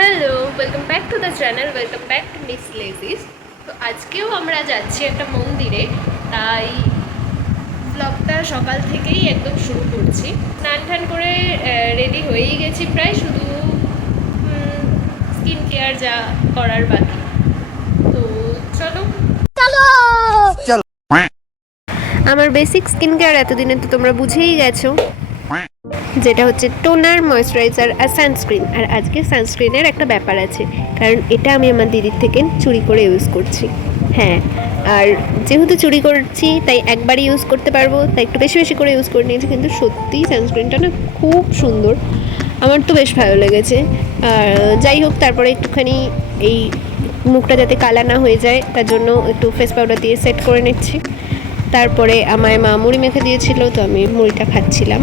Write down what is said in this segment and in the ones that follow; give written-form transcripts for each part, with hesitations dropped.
Hello, welcome back to the channel, welcome back to miss Lazy's. তো আজকেও আমরা যাচ্ছি একটা মন্দিরে, তাই ব্লগটা সকাল থেকেই একদম শুরু করছি। স্নান টান করে রেডি হয়েই গেছি প্রায়, শুধু স্কিন কেয়ার যা করার বাকি। তো চলো চলো। আমার বেসিক স্কিন কেয়ার এতদিনে তো তোমরা বুঝেই গেছো, যেটা হচ্ছে টোনার, ময়েশ্চারাইজার আর সানস্ক্রিন। আর আজকে সানস্ক্রিনের একটা ব্যাপার আছে, কারণ এটা আমি আমার দিদির থেকে চুরি করে ইউজ করছি। হ্যাঁ, আর যেহেতু চুরি করছি তাই একবারই ইউজ করতে পারবো, তাই একটু বেশি বেশি করে ইউজ করে নিয়েছি। কিন্তু সত্যিই সানস্ক্রিনটা না খুব সুন্দর, আমার তো বেশ ভালো লেগেছে। আর যাই হোক, তারপরে একটুখানি এই মুখটা যাতে কালা না হয়ে যায় তার জন্য একটু ফেস পাউডার দিয়ে সেট করে নিচ্ছি। তারপরে আমায় মা মুড়ি মেখে দিয়েছিল, তো আমি মুড়িটা খাচ্ছিলাম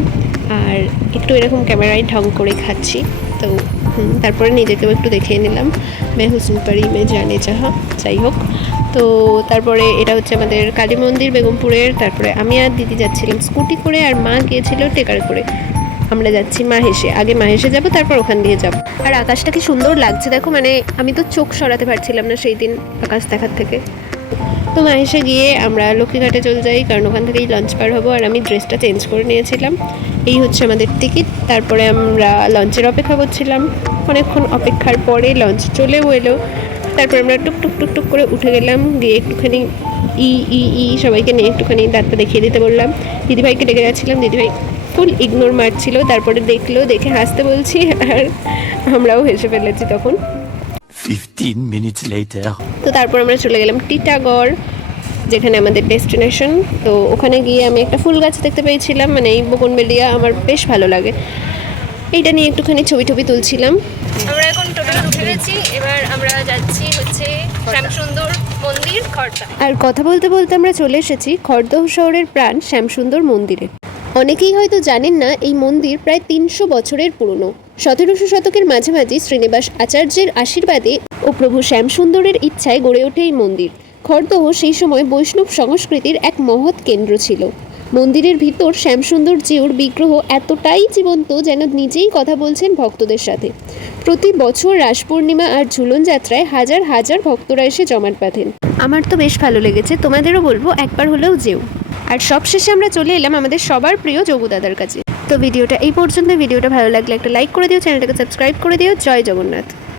আর একটু এরকম ক্যামেরায় ঢং করে খাচ্ছি। তো তারপরে নিজেকেও একটু দেখিয়ে নিলাম, মে হুসন পারি মে জানে যাহা। যাই হোক, তো তারপরে এটা হচ্ছে আমাদের কালী মন্দির বেগমপুরের। তারপরে আমি আর দিদি যাচ্ছিলাম স্কুটি করে, আর মা গিয়েছিল টেকার করে। আমরা যাচ্ছি মাহেশে, আগে মাহেশে যাব, তারপর ওখান দিয়ে যাব। আর আকাশটা কি সুন্দর লাগছে দেখো, মানে আমি তো চোখ সরাতে পারছিলাম না সেই দিন আকাশ দেখার থেকে। তো মাহেশে গিয়ে আমরা লক্ষ্মীঘাটে চলে যাই, কারণ ওখান থেকেই লঞ্চ পার হবো। আর আমি ড্রেসটা চেঞ্জ করে নিয়েছিলাম। এই হচ্ছে আমাদের টিকিট। তারপরে আমরা লঞ্চের অপেক্ষা করছিলাম, অনেকক্ষণ অপেক্ষার পরে লঞ্চ চলেও এলো। তারপর আমরা টুক টুক টুক টুক করে উঠে গেলাম, গিয়ে একটুখানি সবাইকে নিয়ে একটুখানি দাঁতটা দেখিয়ে দিতে বললাম। দিদিভাইকে ডেকে যাচ্ছিলাম, দিদিভাই ফুল ইগনোর মারছিল। তারপরে দেখলো, দেখে হাসতে বলছি, আর আমরাও হেসে ফেলেছি তখন। 15 minutes later. তো তারপর আমরা চলে গেলাম টিটাগড়, যেখানে আমাদের ডেস্টিনেশন। তো ওখানে গিয়ে আমি একটা ফুল গাছ দেখতে পেয়েছিলাম, মানে এই বোগনভেলিয়া, আমার বেশ ভালো লাগে। এইটা নিয়ে একটুখানি ছবি তুলছিলাম। আমরা এখন টোটাল উঠে গেছি, এবার আমরা যাচ্ছি হচ্ছে শ্যামসুন্দর মন্দির, খড়দা। আর কথা বলতে বলতে আমরা চলে এসেছি খড়দহ শহরের প্রাণ শ্যামসুন্দর মন্দিরে। অনেকেই হয়তো জানেন না, এই মন্দির প্রায় 300 বছরের পুরনো। 1700 শতকের মাঝামাঝি শ্রীনিবাস আচার্যের আশীর্বাদে ও প্রভু শ্যামসুন্দরের ইচ্ছায় গড়ে ওঠে এই মন্দির। খড়দহ সেই সময় বৈষ্ণব সংস্কৃতির এক মহৎ কেন্দ্র ছিল। মন্দিরের ভিতর শ্যামসুন্দর জিউর বিগ্রহ এতটাই জীবন্ত, যেন নিজেই কথা বলছেন ভক্তদের সাথে। প্রতি বছর রাস পূর্ণিমা আর ঝুলন যাত্রায় হাজার হাজার ভক্তরা এসে জমাট বাঁধেন। আমার তো বেশ ভালো লেগেছে, তোমাদেরও বলবো একবার হলেও যেও। আর সবশেষে আমরা চলে এলাম আমাদের সবার প্রিয় যোগু দাদার কাছে। তো ভিডিওটা এই পর্যন্ত। ভিডিওটা ভালো লাগলে একটা লাইক করে দিও, চ্যানেলটাকে সাবস্ক্রাইব করে দিও। জয় জগন্নাথ।